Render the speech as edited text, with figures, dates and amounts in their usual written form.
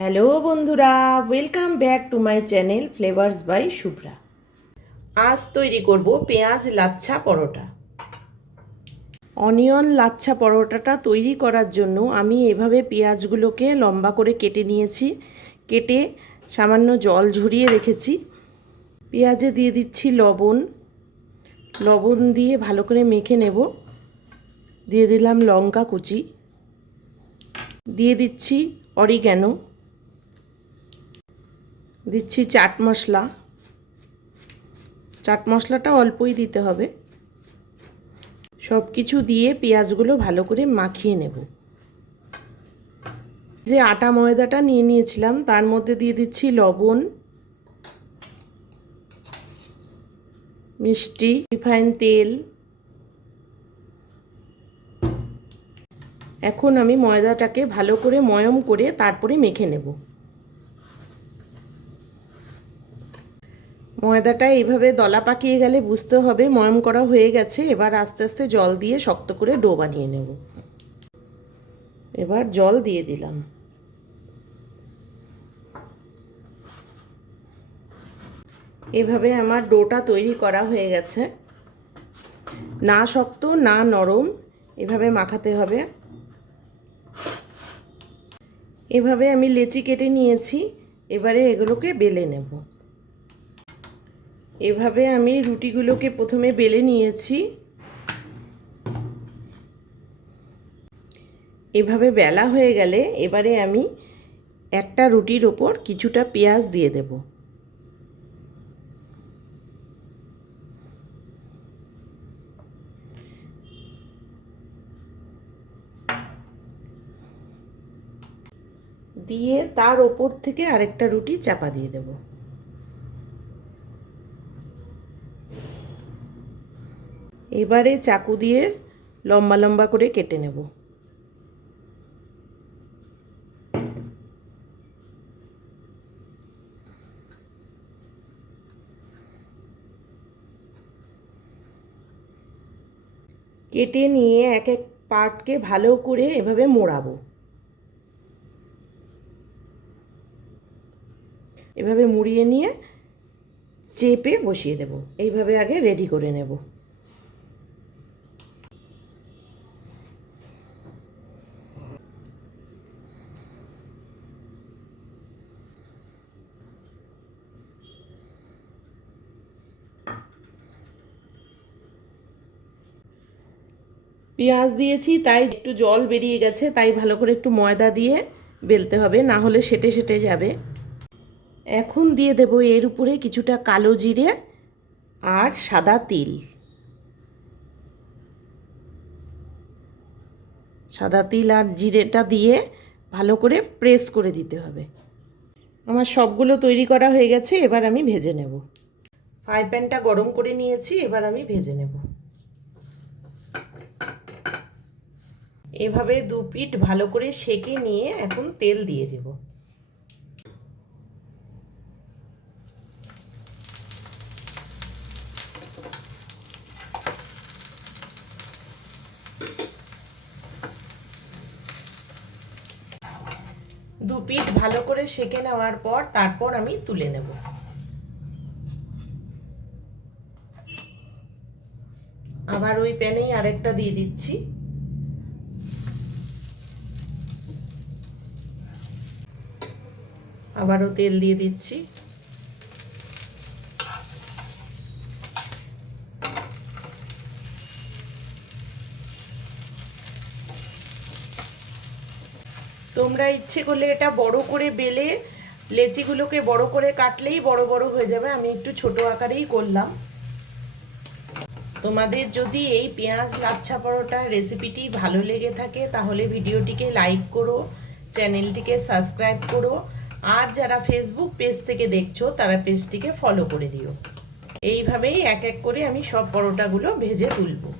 Hello বন্ধুরা, welcome back to my channel flavours by Shubhra. আজ তৈরি করব পেঁয়াজ লাচ্ছা পরোটা। অনিয়ন লাচ্ছা পরোটাটা তৈরি করার জন্য আমি এভাবে পেঁয়াজগুলোকে লম্বা করে কেটে নিয়েছি। কেটে সামান্য জল ঝরিয়ে রেখেছি। পেঁয়াজে দিয়ে দিচ্ছি লবণ। লবণ দিয়ে ভালো করে মেখে নেব। দিয়ে দিলাম লঙ্কা কুচি, দিয়ে দিচ্ছি অরিগ্যানো, দিচ্ছি চাট মশলা। চাট মশলাটা অল্পই দিতে হবে। সব কিছু দিয়ে পেঁয়াজগুলো ভালো করে মাখিয়ে নেব। যে আটা ময়দাটা নিয়ে নিয়েছিলাম তার মধ্যে দিয়ে দিচ্ছি লবণ, মিষ্টি, রিফাইন তেল। এখন আমি ময়দাটাকে ভালো করে ময়ম করে তারপরে মেখে নেব। ময়দাটা এইভাবে দলা পাকিয়ে গেলে বুঝতে হবে ময়ম করা হয়ে গেছে। এবার আস্তে আস্তে জল দিয়ে শক্ত করে ডো বানিয়ে নেব। এবার জল দিয়ে দিলাম। এভাবে আমার ডোটা তৈরি করা হয়ে গেছে। না শক্ত না নরম, এভাবে মাখাতে হবে। এভাবে আমি লেচি কেটে নিয়েছি। এবারে এগুলোকে বেলে নেব। এভাবে আমি রুটিগুলোকে প্রথমে বেলে নিয়েছি। এভাবে বেলা হয়ে গেলে এবারে আমি একটা রুটির ওপর কিছুটা পেঁয়াজ দিয়ে দেব। দিয়ে তার ওপর থেকে আরেকটা রুটি চাপা দিয়ে দেব। এবারে চাকু দিয়ে লম্বা লম্বা করে কেটে নেব। কেটে নিয়ে এক এক পার্টকে ভালো করে এভাবে মোড়াবো। এভাবে মুড়িয়ে নিয়ে চেপে বসিয়ে দেব। এইভাবে আগে রেডি করে নেব। পেঁয়াজ দিয়েছি তাই একটু জল বেরিয়ে গেছে, তাই ভালো করে একটু ময়দা দিয়ে বেলতে হবে, না হলে সেটে সেটে যাবে। এখন দিয়ে দেব এর উপরে কিছুটা কালো জিরে আর সাদা তিল। সাদা তিল আর জিরেটা দিয়ে ভালো করে প্রেস করে দিতে হবে। আমার সবগুলো তৈরি করা হয়ে গেছে। এবার আমি ভেজে নেব। ফ্রাই প্যানটা গরম করে নিয়েছি, এবার আমি ভেজে নেব। এভাবে দু পিঠ ভালো করে সেঁকে নিয়ে এখন তেল দিয়ে দেব। দু পিঠ ভালো করে সেঁকে নেওয়ার পর তারপর আমি তুলে নেব। আবার ওই প্যানেই আরেকটা দিয়ে দিচ্ছি। আবারও তেল দিয়ে দিচ্ছি। তোমরা ইচ্ছে করলে এটা বড় করে বেলে লেচিগুলোকে বড় করে কাটলেই বড় বড় হয়ে যাবে। আমি একটু ছোট আকারেই করলাম। তোমাদের যদি এই পেঁয়াজ লাচ্ছা পরোটার রেসিপিটি ভালো লেগে থাকে তাহলে ভিডিওটিকে লাইক করো, চ্যানেলটিকে সাবস্ক্রাইব করো, আর যারা ফেসবুক পেজ থেকে দেখছো তারা পেজটিকে ফলো করে দিও। এইভাবেই এক এক করে আমি সব পরোটাগুলো ভেজে তুলবো।